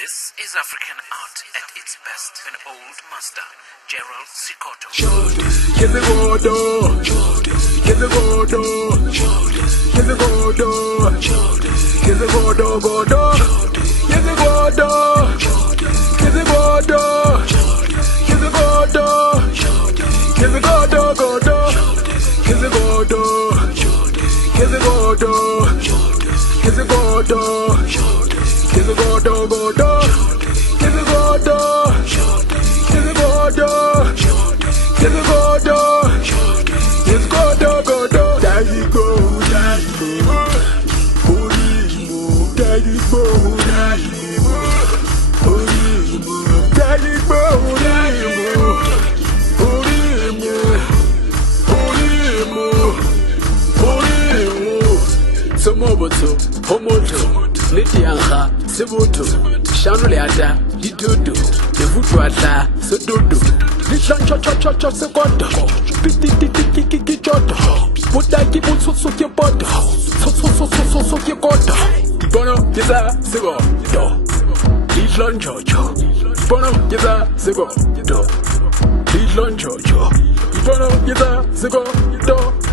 This is African art at its best. An old master, Gerald Sikoto. Give the godo, give the godo, give the godo, give the godo, godo, give the godo, give the godo, give the godo, give the godo, godo, give the godo, give the godo, give the godo, give the godo, godo. Give the godo, give the godo, give the godo, give the godo, godo. Daddy go, daddy go, Orimo, daddy go, daddy go, Orimo, daddy go, Orimo, Orimo. Somoboto, homoto, netianga, sebuto, shanuleata, ditudu, devutuata, sedudu, lishan cha sekoto, pitiki choto, putaki butsu ke boto, so ke koto. Bono kiza sego do, lishan chocho. Bono kiza sego do, lishan chocho. Bono kiza sego do.